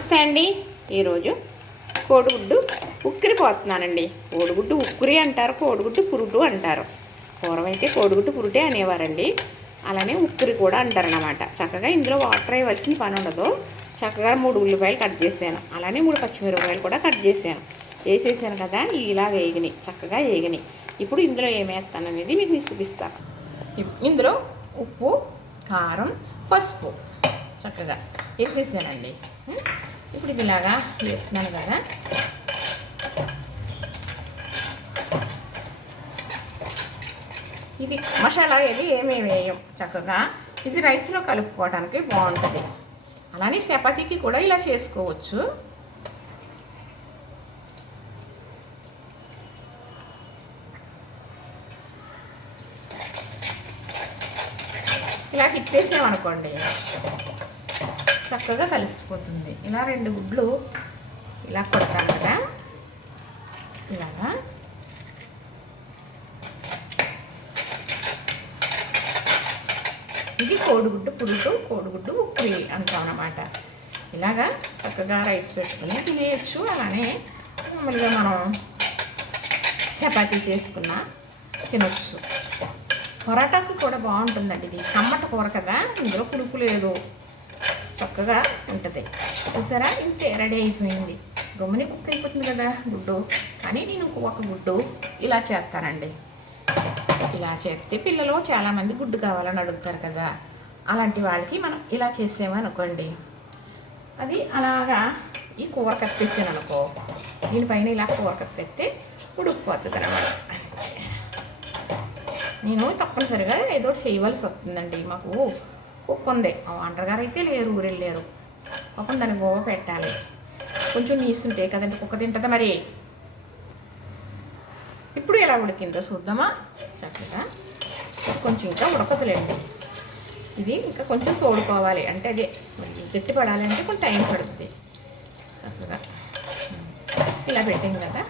నమస్తే అండి. ఈరోజు కోడిగుడ్డు ఉక్కిరి పోతున్నానండి. కోడిగుడ్డు ఉక్కిరి అంటారు, కోడిగుడ్డు పురుటు అంటారు. పూర్వమైతే కోడిగుడ్డు పురుటే అనేవారండి, అలానే ఉక్కిరి కూడా అంటారన్నమాట. చక్కగా ఇందులో వాటర్ వేయవలసిన పని ఉండదు. చక్కగా 3 ఉల్లిపాయలు కట్ చేశాను, అలానే 3 పచ్చిమిరపకాయలు కూడా కట్ చేశాను. వేసేసాను కదా, ఇలా వేగినాయి, చక్కగా వేగినాయి. ఇప్పుడు ఇందులో ఏమేస్తాను అనేది మీకు చూపిస్తాను. ఇందులో ఉప్పు, కారం, పసుపు చక్కగా వేసేసానండి. ఇప్పుడు ఇది ఇలాగా వేస్తున్నాను కదా, ఇది మసాలా ఇది ఏమేమి వేయం. చక్కగా ఇది రైస్లో కలుపుకోవడానికి బాగుంటుంది. అలానే చపాతీకి కూడా ఇలా చేసుకోవచ్చు. ఇలా తిప్పేసామనుకోండి చక్కగా కలిసిపోతుంది. ఇలా 2 గుడ్లు ఇలా కొడతాం కదా, ఇలాగా ఇది కోడిగుడ్డు పురుటు, కోడిగుడ్డు ఉక్కిరి అంటాం అన్నమాట. ఇలాగా చక్కగా రైస్ పెట్టుకుని తినేయచ్చు. అలానే మామూలుగా మనం చపాతీ చేసుకున్నా తినొచ్చు. పొరాటాకి కూడా బాగుంటుందండి. ఇది టమాటా కూర కదా, ఇందులో పులుపు లేదు, చక్కగా ఉంటుంది. చూసారా, ఇంతే రెడీ అయిపోయింది. గమ్ముని కుక్ అయిపోతుంది కదా గుడ్డు. కానీ నేను ఒక గుడ్డు ఇలా చేస్తానండి. ఇలా చేస్తే పిల్లలు చాలామంది గుడ్డు కావాలని అడుగుతారు కదా, అలాంటి వాళ్ళకి మనం ఇలా చేసామనుకోండి, అది అలాగా ఈ కూర కట్టేసాను అనుకో, దీనిపైన ఇలా కూర కట్టేస్తే ఉడికిపోతుంది అన్నమాట. నేను తప్పనిసరిగా ఏదో చేయవలసి వస్తుందండి. మాకు కుక్క ఉంది, వంటగారు గారు అయితే లేరు, ఊరెళ్ళారు. పాపం దాన్ని గోవ పెట్టాలి. కొంచెం నీస్తుంటే కదండి కుక్క తింటుందా మరి. ఇప్పుడు ఎలా ఉడికిందో చూద్దామా. చక్కగా కొంచెం ఇంకా ఉడకదులేండి, ఇది ఇంకా కొంచెం తోడుకోవాలి. అంటే అదే గట్టి పడాలంటే కొంచెం టైం పడుతుంది. చక్కగా ఇలా పెట్టింది కదా,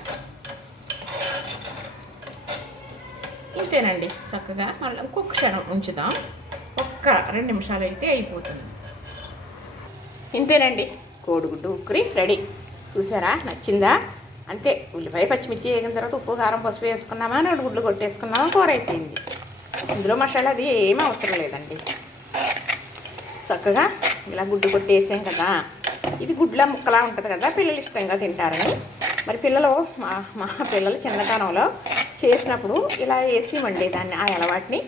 ఇంతేనండి. చక్కగా మళ్ళీ ఇంకొక క్షణం ఉంచుదాం, ఒక్క 2 నిమిషాలు అయితే అయిపోతుంది. ఇంతేనండి, కోడిగుడ్డు ఉక్కిరి రెడీ. చూసారా, నచ్చిందా? అంతే. ఉల్లిపాయ పచ్చిమిర్చి వేగిన తర్వాత ఉప్పు కారం పసుపు వేసుకున్నామా, 2 గుడ్లు కొట్టేసుకున్నామా, కూర అయిపోయింది. ఇందులో మసాలా అది ఏమీ అవసరం లేదండి. చక్కగా ఇలా గుడ్డు కొట్టేసాం కదా, ఇది గుడ్ల ముక్కలా ఉంటుంది కదా, పిల్లలు ఇష్టంగా తింటారని. మరి పిల్లలు మా పిల్లలు చిన్నతనంలో చేసినప్పుడు ఇలా వేసి వండేదాన్ని. ఆ అలవాటుని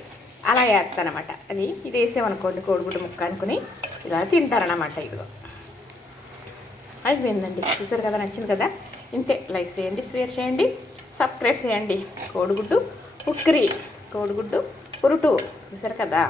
అలా వేస్తానమాట. అది ఇది వేసామనుకోండి, కోడిగుడ్డు ముక్క అనుకుని ఇలా తింటారనమాట. ఇదిగో అయిపోయిందండి. చూసారు కదా, నచ్చింది కదా. ఇంతే. లైక్ చేయండి, షేర్ చేయండి, సబ్స్క్రైబ్ చేయండి. కోడిగుడ్డు ఉక్కిరి, కోడిగుడ్డు పురుటు చూసారు కదా.